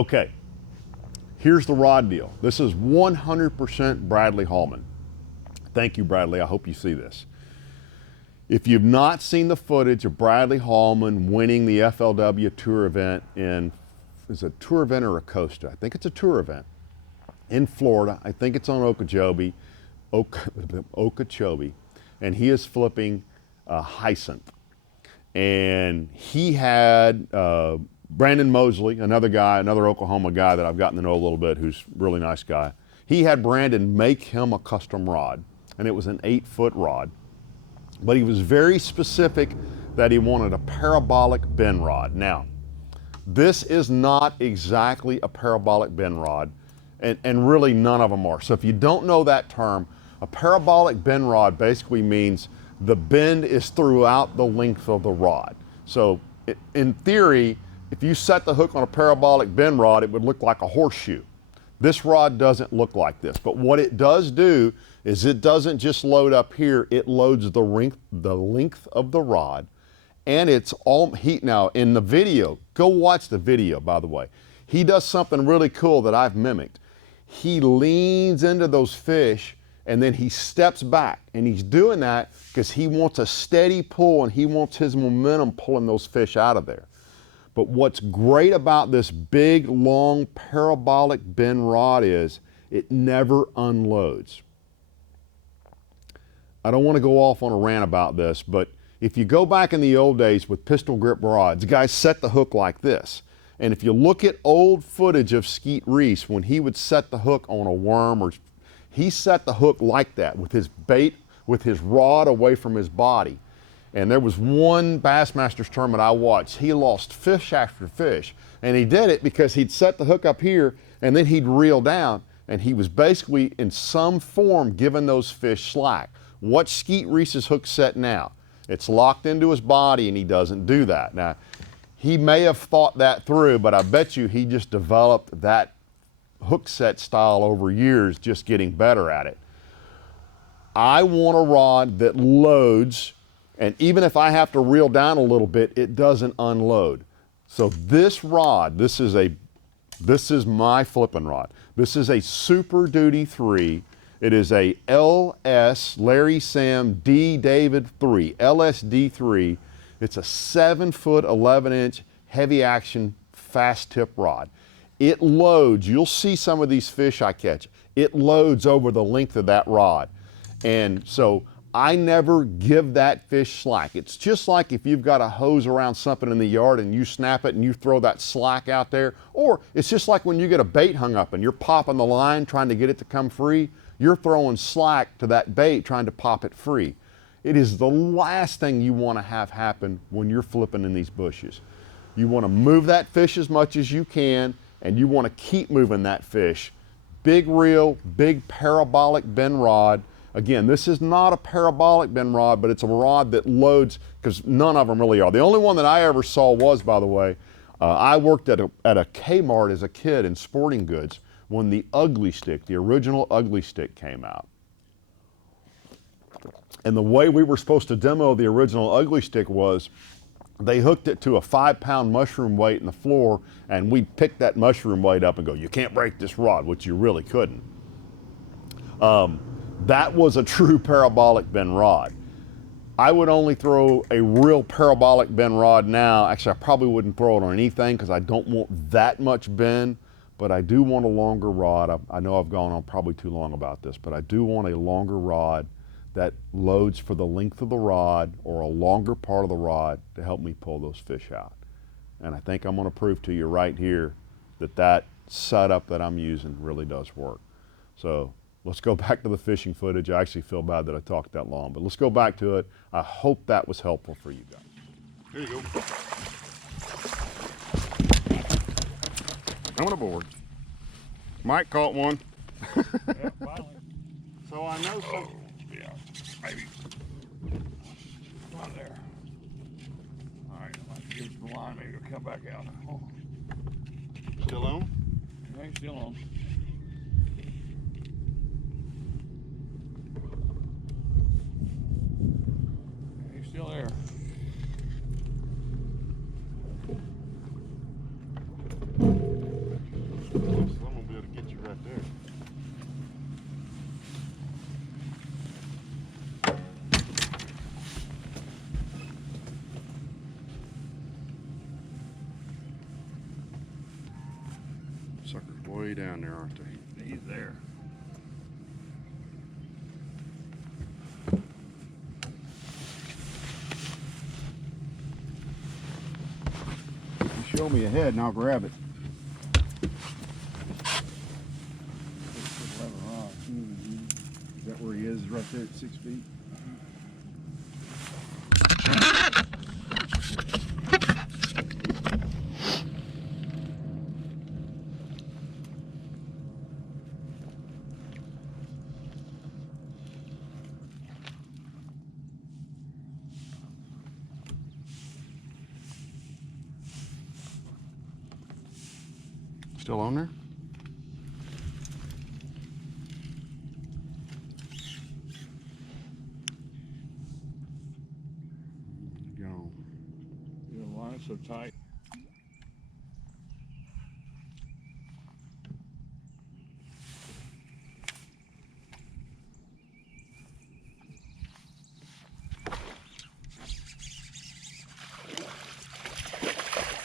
Okay, here's the rod deal. This is 100% Bradley Hallman. Thank you, Bradley. I hope you see this. If you've not seen the footage of Bradley Hallman winning the FLW Tour event is it a tour event or a Costa? I think it's a tour event in Florida. I think it's on Okeechobee, and he is flipping Hyacinth. And he had Brandon Mosley, another Oklahoma guy that I've gotten to know a little bit, who's a really nice guy. He had Brandon make him a custom rod, and it was an 8-foot rod. But he was very specific that he wanted a parabolic bend rod. Now, this is not exactly a parabolic bend rod, and really none of them are. So if you don't know that term, a parabolic bend rod basically means the bend is throughout the length of the rod. So in theory, if you set the hook on a parabolic bend rod, it would look like a horseshoe. This rod doesn't look like this, but what it does do is it doesn't just load up here, it loads the length of the rod, and it's all heat. Now in the video, go watch the video, by the way. He does something really cool that I've mimicked. He leans into those fish and then he steps back, and he's doing that because he wants a steady pull and he wants his momentum pulling those fish out of there. But what's great about this big, long, parabolic bend rod is it never unloads. I don't want to go off on a rant about this, but if you go back in the old days with pistol grip rods, guys set the hook like this. And if you look at old footage of Skeet Reese, when he would set the hook on a worm, he set the hook like that with his bait, with his rod away from his body. And there was one Bassmasters tournament I watched. He lost fish after fish. And he did it because he'd set the hook up here and then he'd reel down, and he was basically in some form giving those fish slack. What's Skeet Reese's hook set now? It's locked into his body and he doesn't do that. Now, he may have thought that through, but I bet you he just developed that hook set style over years, just getting better at it. I want a rod that loads, and even if I have to reel down a little bit, it doesn't unload. So this rod, this is my flipping rod. This is a Super Duty 3. It is a LS Larry Sam D David 3, LSD3. It's a 7-foot, 11-inch heavy action fast tip rod. It loads, you'll see some of these fish I catch, it loads over the length of that rod. And so I never give that fish slack. It's just like if you've got a hose around something in the yard and you snap it and you throw that slack out there, or it's just like when you get a bait hung up and you're popping the line trying to get it to come free, you're throwing slack to that bait trying to pop it free. It is the last thing you want to have happen when you're flipping in these bushes. You want to move that fish as much as you can, and you want to keep moving that fish. Big reel, big parabolic bend rod. Again, this is not a parabolic bend rod, but it's a rod that loads, because none of them really are. The only one that I ever saw was, by the way, I worked at a Kmart as a kid in sporting goods when the Ugly Stick, the original Ugly Stick came out. And the way we were supposed to demo the original Ugly Stick was they hooked it to a 5-pound mushroom weight in the floor, and we'd pick that mushroom weight up and go, you can't break this rod, which you really couldn't. That was a true parabolic bend rod. I would only throw a real parabolic bend rod now. Actually, I probably wouldn't throw it on anything because I don't want that much bend, but I do want a longer rod. I know I've gone on probably too long about this, but I do want a longer rod that loads for the length of the rod or a longer part of the rod to help me pull those fish out. And I think I'm going to prove to you right here that that setup that I'm using really does work. So let's go back to the fishing footage. I actually feel bad that I talked that long, but let's go back to it. I hope that was helpful for you guys. Here you go. Coming aboard. Mike caught one. Yeah, finally. So I know some. Yeah, maybe. Not there. All right, I'll give it some line, maybe it'll come back out. Oh. Still on? Yeah, he's still on. He's still there. Way down there, aren't they? He's there. You show me a head and I'll grab it. Is that where he is? Right there at 6 feet? Still on there? Gone. The line is so tight.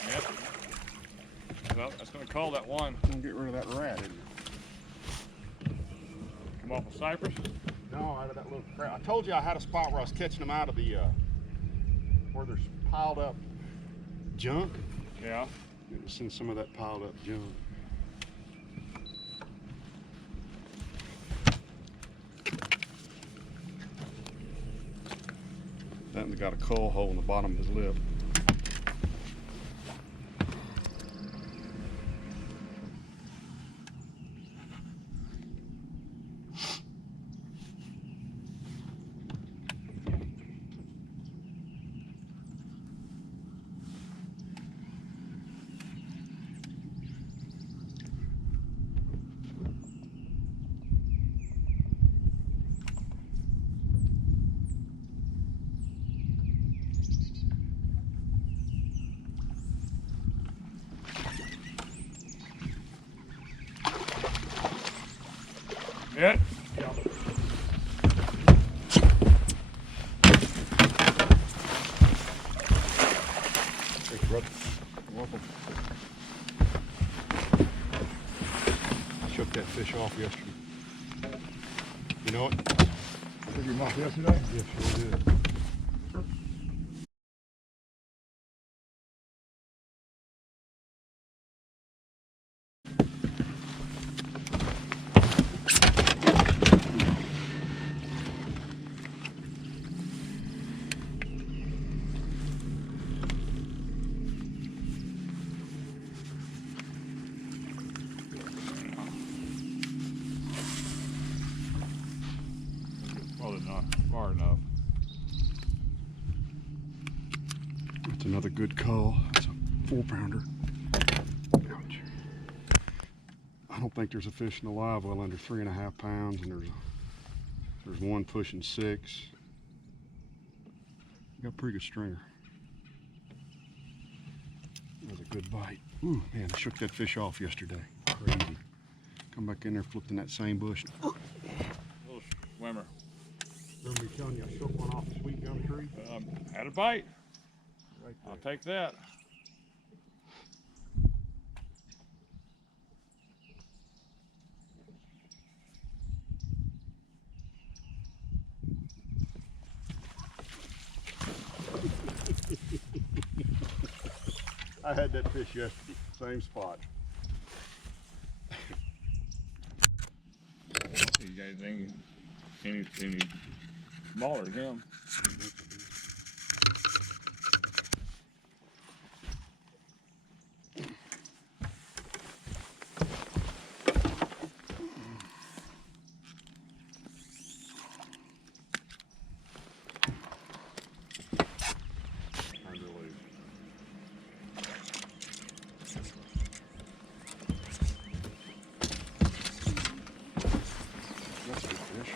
Yep. Well, that's going to call that one. I'm gonna get rid of that rat, isn't it? Come off of Cypress. No, out of that little crap. I told you I had a spot where I was catching them out of the, where there's piled up junk. Yeah. Send some of that piled up junk. That one's got a coal hole in the bottom of his lip. Yeah. Thanks, brother. You're welcome. Shook that fish off yesterday. You know it? Took him off yesterday? Yeah, sure did. Probably not far enough. That's another good call. It's a 4-pounder. Ouch. I don't think there's a fish in the live well under 3.5 pounds, and there's one pushing 6. Got a pretty good stringer. That was a good bite. Ooh, man, I shook that fish off yesterday. Crazy. Come back in there, flipped in that same bush. Little swimmer. Remember me telling you I shook one off the sweet gum tree? Had a bite. Right there. I'll take that. I had that fish yesterday, same spot. You guys ain't any smaller than him. That's a good fish.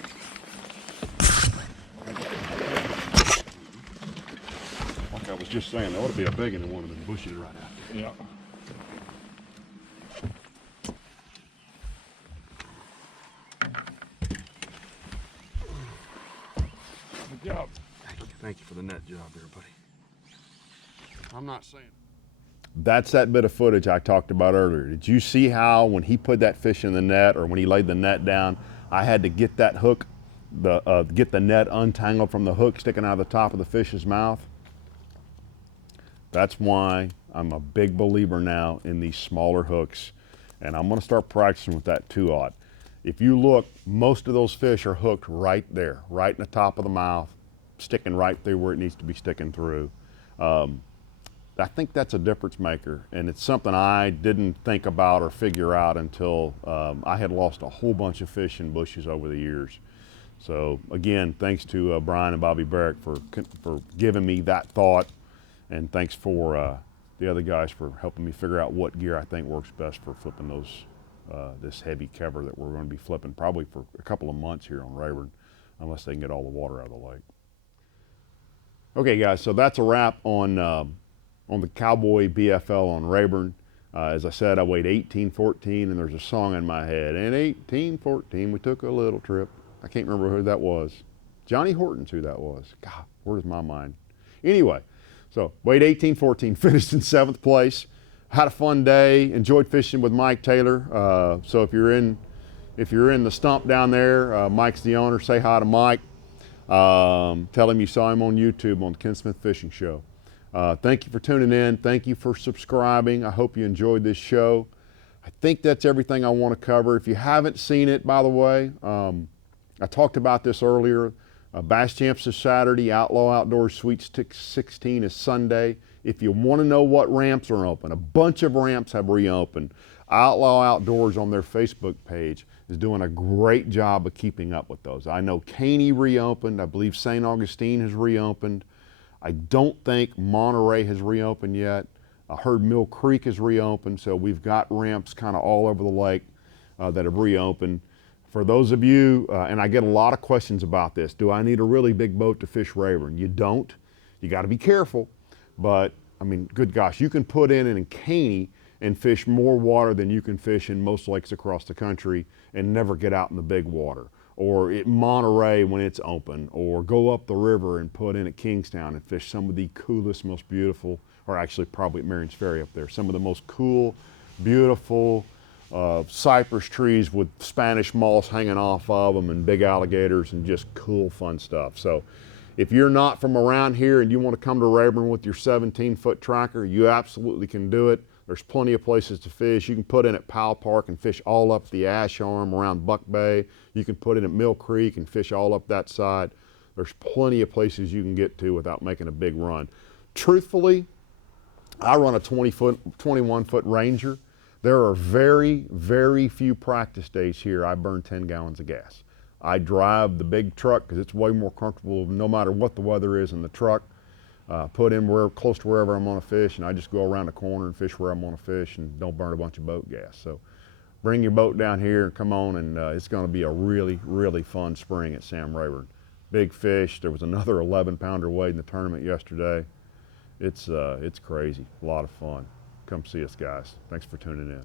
Like I was just saying, there ought to be a big one in one of them bushes right out there. Yeah. Good job. Thank you for the net job there, buddy. I'm not saying. That's that bit of footage I talked about earlier. Did you see how when he put that fish in the net, or when he laid the net down, I had to get that hook, get the net untangled from the hook sticking out of the top of the fish's mouth? That's why I'm a big believer now in these smaller hooks, and I'm gonna start practicing with that 2/0. If you look, most of those fish are hooked right there, right in the top of the mouth, sticking right through where it needs to be sticking through. I think that's a difference maker, and it's something I didn't think about or figure out until I had lost a whole bunch of fish in bushes over the years. So again, thanks to Brian and Bobby Barrack for giving me that thought, and thanks for the other guys for helping me figure out what gear I think works best for flipping those this heavy cover that we're going to be flipping probably for a couple of months here on Rayburn, unless they can get all the water out of the lake. Okay, guys, so that's a wrap on the Cowboy BFL on Rayburn. As I said, I weighed 1814, and there's a song in my head. In 1814, we took a little trip. I can't remember who that was. Johnny Horton's who that was. God, where's my mind? Anyway, so weighed 1814, finished in 7th place. Had a fun day. Enjoyed fishing with Mike Taylor. So if you're in the stump down there, Mike's the owner. Say hi to Mike. Tell him you saw him on YouTube on the Ken Smith Fishing Show. Thank you for tuning in. Thank you for subscribing. I hope you enjoyed this show. I think that's everything I want to cover. If you haven't seen it, by the way, I talked about this earlier. Bass Champs is Saturday. Outlaw Outdoors Sweet 16 is Sunday. If you want to know what ramps are open, a bunch of ramps have reopened. Outlaw Outdoors on their Facebook page is doing a great job of keeping up with those. I know Caney reopened. I believe St. Augustine has reopened. I don't think Monterey has reopened yet. I heard Mill Creek has reopened, so we've got ramps kind of all over the lake that have reopened. For those of you, and I get a lot of questions about this, do I need a really big boat to fish Rayburn? You don't. You got to be careful, but I mean, good gosh, you can put in Caney and fish more water than you can fish in most lakes across the country and never get out in the big water. Or at Monterey when it's open, or go up the river and put in at Kingstown and fish some of the coolest, most beautiful, or actually probably at Marion's Ferry up there, some of the most cool, beautiful cypress trees with Spanish moss hanging off of them and big alligators and just cool, fun stuff. So if you're not from around here and you want to come to Rayburn with your 17-foot tracker, you absolutely can do it. There's plenty of places to fish. You can put in at Powell Park and fish all up the Ash Arm around Buck Bay. You can put in at Mill Creek and fish all up that side. There's plenty of places you can get to without making a big run. Truthfully, I run a 21-foot Ranger. There are very, very few practice days here I burn 10 gallons of gas. I drive the big truck because it's way more comfortable no matter what the weather is in the truck. Put in close to wherever I'm on to fish, and I just go around the corner and fish where I'm on to fish and don't burn a bunch of boat gas. So bring your boat down here and come on, and it's going to be a really, really fun spring at Sam Rayburn. Big fish. There was another 11-pounder weighed in the tournament yesterday. It's crazy. A lot of fun. Come see us, guys. Thanks for tuning in.